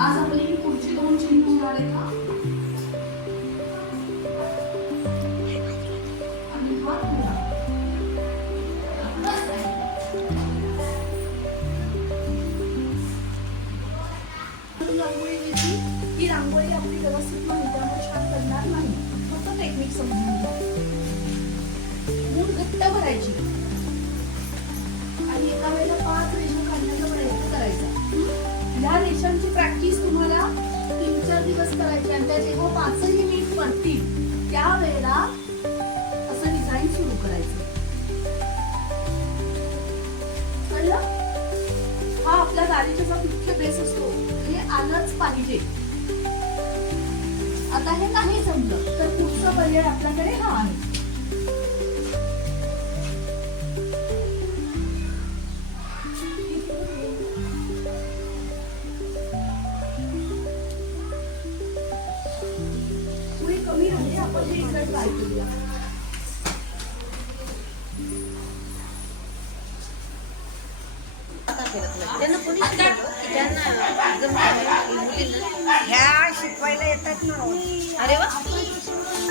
आज आपली ही पुढची 2 चिन्ह होणार आहेत का आणि हा पुढा. रांगोळीची ही रांगोळी आपली व्यवस्थित नाही त्यामुळे छान करणार नाही. फक्त टेक्निक समजून घ्या. मूठ घट्ट भरायची आणि एका वेळेला 5 रेषा काढण्याचा प्रयत्न करायचा. ह्या रेषांची प्रॅक्टिस तुम्हाला 3-4 दिवस करायची आणि त्या जेव्हा 5ही नीट पडतील त्यावेळेला असं डिझाईन सुरू करायचं. कळलं? हा आपल्या दाढीचा मुख्य बेस असतो. हे आलंच पाहिजे. आता हे नाही जमलं तर पुढचा पर्याय आपल्याकडे हा आहे. कमी आहे आपण हे इकडे ट्राय करूया. ह्या शिकवायला येतात ना. अरे वा.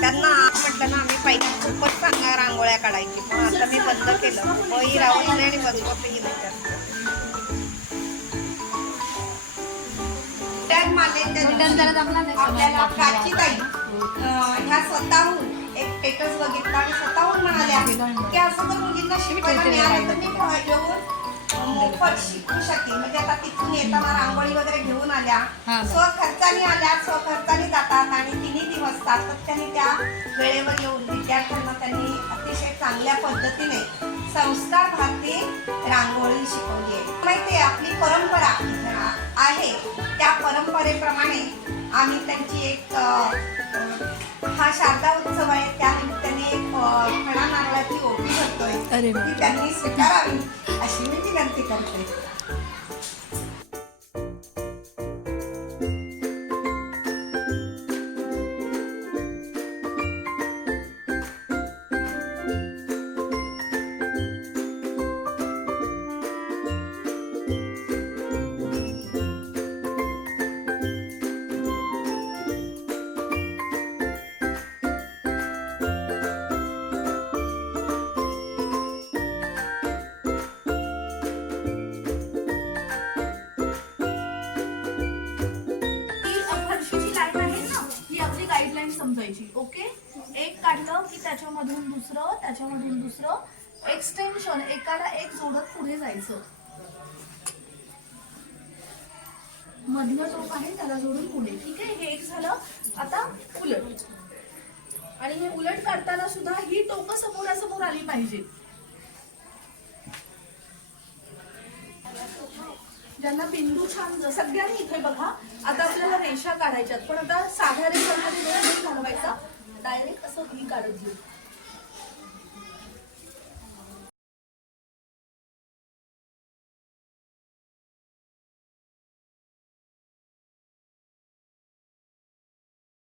त्यांना म्हटलं ना आम्ही पहिल्या खूपच चांगल्या रांगोळ्या काढायची पण आता मी बंद केलं. वही राहून आणि बसवतही नाही. आपल्याला प्राचीताई ह्या स्वतःहून एक स्टेटस बघितला आणि स्वतःहून म्हणाल्या की असं तर मुलींना शिकवायला मिळालं तर मी घेऊन मोफत शिकू शकेल. म्हणजे आता तिथून येताना रांगोळी वगैरे घेऊन आल्या, स्वखर्चाने आल्या, स्वखर्चाने जातात आणि 3 दिवस सातत्याने त्या वेळेवर येऊन विद्यार्थ्यांना त्यांनी अतिशय चांगल्या पद्धतीने संस्कार भारती रांगोळी शिकवली आहे. माहिती आहे आपली परंपरा आहे त्या परंपरेप्रमाणे आम्ही त्यांची एक हा शारदा उत्सव आहे त्या निमित्ताने एक खणा नारळाची ओटी भरतोय ती त्यांनी स्वीकारावी अशी मी विनंती करते. समजायची. ओके. एक काढलं की त्याच्यामधून दुसरं, त्याच्यामधून दुसरं एक्सटेन्शन एकाला एक जोडत पुढे जायचं. मधलं टोक आहे त्याला जोडून पुढे. ठीक आहे. हे एक झालं. आता उलट. आणि हे उलट काढताना सुद्धा ही टोक समोरासमोर आली पाहिजे. ज्यांना बिंदू छान सगळ्यांनी इथे बघा. आता आपल्याला रेषा काढायच्यात पण आता साध्या रेषांमध्ये वेळ नाही घालवायचा. डायरेक्ट असं ही काढत घेऊ.